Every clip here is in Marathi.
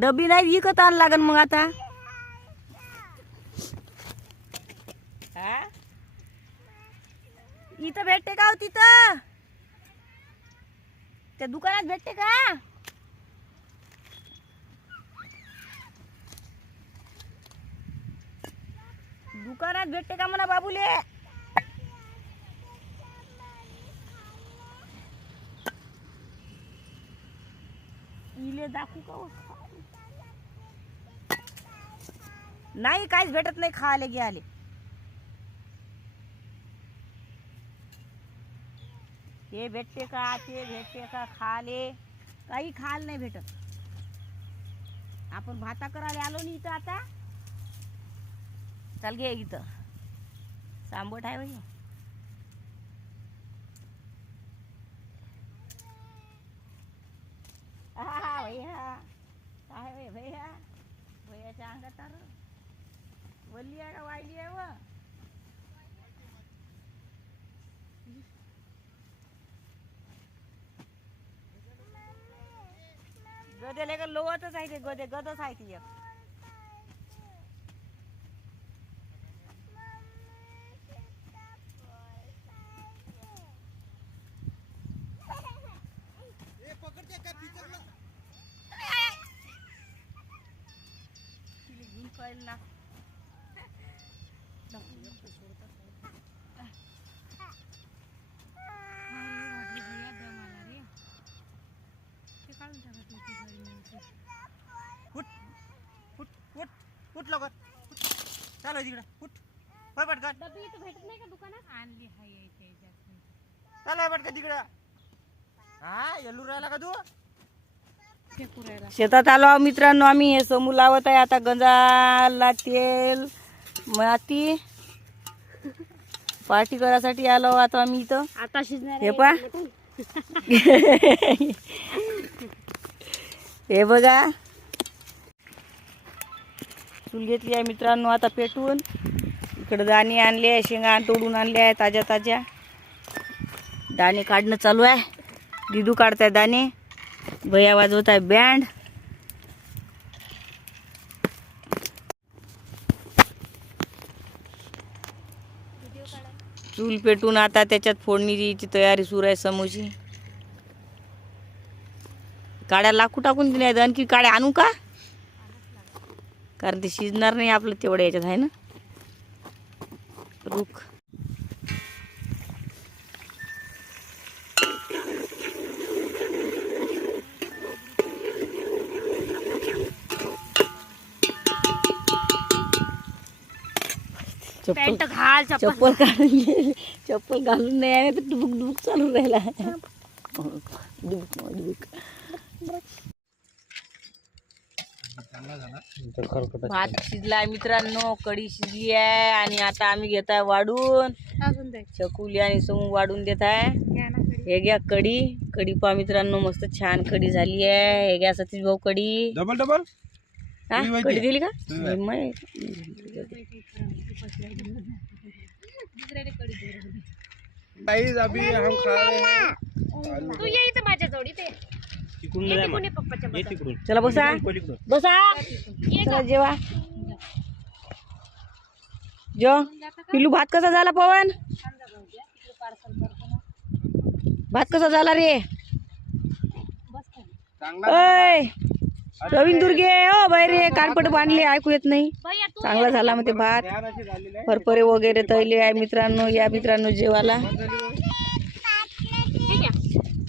डबी नाही विकत आण लागन मग आता. हा? इथं भेटते का हो तिथं? त्या दुकानात भेटते का? दुकानात भेटते का म्हणा बाबूले? इले दाखवू का हो? नाही काहीच भेटत नाही खायला गे आले हे भेटते का ते भेटते का खाले काही खायला नाही भेटत. आपण भाता करायला आलो नाही इथं आता. चाल घे इथं. सांबट आहे भाई हा भैया. काय भैया? भैयाच्या अंगात वल्ली आहे का वायली आहे व? गदेले का लोवतच आहे ते गदे गदच आहे ती एक. ना. उठ उठ उठ उठ लवकर चालू तिकडे उठ होय पटकन डबी इथं भेटत नाही का दुकानात आणली हाय यायच्या याच्यात चालू पटकन तिकडे हा येलू राहिला का तू शेतात आलो मित्रांनो आम्ही हे समू लावत आहे. आता गंजाला तेल माती पार्टी करायसाठी आलो आता आम्ही इथं. आता शिजणार हे पा हे बघा. चूल घेतली आहे मित्रांनो आता पेटवून इकडं दाणे आणले आहे शेंगा तोडून आणले आहे ताज्या ताज्या. दाणे काढणं चालू आहे. दिदू काढताय दाणे. भैया वाजवत आहे बँड. चूल पेटून आता त्याच्यात फोडणीची तयारी सुरू आहे समोरची काड्या लाकू टाकून दिल्या आहेत. आणखी काड्या आणू का? कारण ते शिजणार नाही आपलं तेवढ्या याच्यात आहे ना? रुख. चप्पल पॅन्ट घाल चप्पल चप्पल काढून गेली. चप्पल घालून नाही आहे तर डुबुक डुबुक चालू राहिला. डुबुक डुबुक. भात शिजलाय मित्रांनो कढी शिजली आहे आणि आता आम्ही घेत आहे वाढून. अजून दे. चकुली आणि समू वाढून देत आहे. घ्या ना कढी. हे घ्या कढी. कढी पहा मित्रांनो मस्त छान कढी झाली आहे. हे घ्या सतीश भाऊ कढी. Double double. दिली का. गाइस अभी हम खा रहे हैं तू ये इथं माझ्या जोडी ते तिकडून ये जा तिकडून मग. ये पप्पाच्या ये बरोबर. तिकडून चला बसा बसा चला? जेवा जो पिल्लू भात कसा झाला पवन भात कसा झाला रे चांगला रवींद्र दुर्गे ओ बाई रे कानपट बांधले ऐकू येत नाही. चांगला झाला मग ते भात. फरफरे वगैरे तळले आहे मित्रांनो या मित्रांनो घ्या.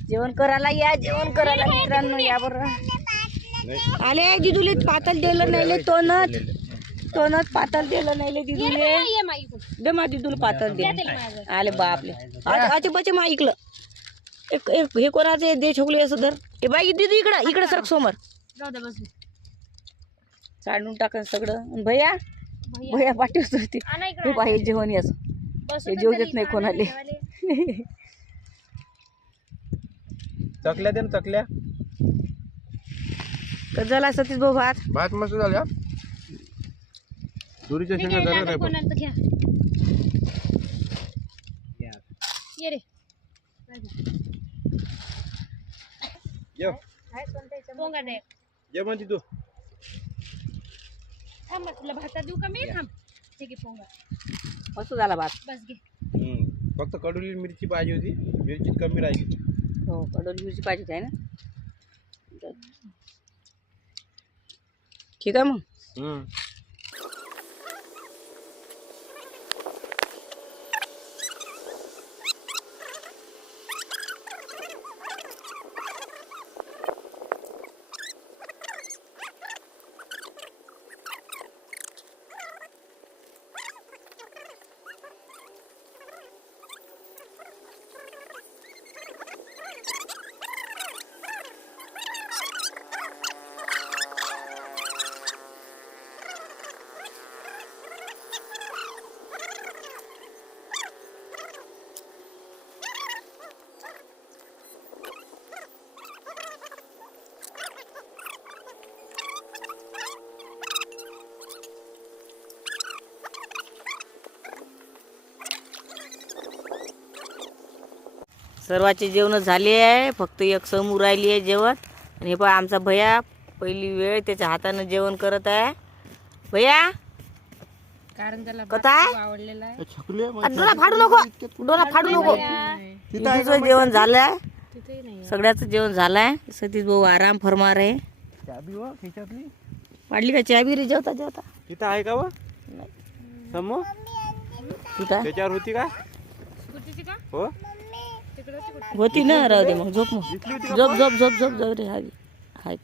जेवण करायला या जेवण करायला मित्रांनो या बरं. आले दिदुले पातळ दिलं नाही तोनच तोनच पातळ दिलं नाही दिदुले. दे मा दिदूला पातळ दे. आले बापले. आचे बचे मा ऐकलं एक एक हे कोणाचे दे छोकले असं धर. हे बाई दिदू इकडं इकडं सरक समोर. जाऊ दे बस. चाडून टाकन सगळं. आणि भैया? भैया. पाठीवच होती आणा हे इकडं बाई जेवण याच. बसू हे जेवू तरी देत नाही कोणाले. जेवायले. चकल्या दे ना चकल्या. कसं झाला सतीश भाऊ भात? भात मस्त झाला. तुरीच्या हे शेंगा दादा नाही पण. कोणाला तर घ्या. ये रे. ये. पोंगा दे ये म्हणजे तू. थांब तुला भातात देऊ का मी? थांब. ठीक घे पोंगा मस्त झाला भात. बस घे. हम्म. फक्त कडुली मिरची पाहिजे होती. मिरची कमी राहिली. हो कडोली मिरची पाहिजे आहे ना? ठीक आहे मग. हम्म. सर्वाचे जेवण झाले आहे. फक्त एक समोर राहिली आहे जेवण. आणि हे पहा आमचा भैया पहिली वेळ त्याच्या हातानं जेवण करत आहे. भैया? कारण त्याला कथा आवडलेला आहे. फाडू नको. डोळा फाडू नको. तुझं जेवण झालंय. सगळ्याचं जेवण झालंय. सतीश भाऊ आराम फरमार आहे. चाबी व खिशातली? वाढली का चाबी रे जेवता जेवता. तिथं आहे का व? समोर त्याच्यावर होती का? हो. होती ना राहू दे मग दिसली होती का झोप झोप रे हाय हाय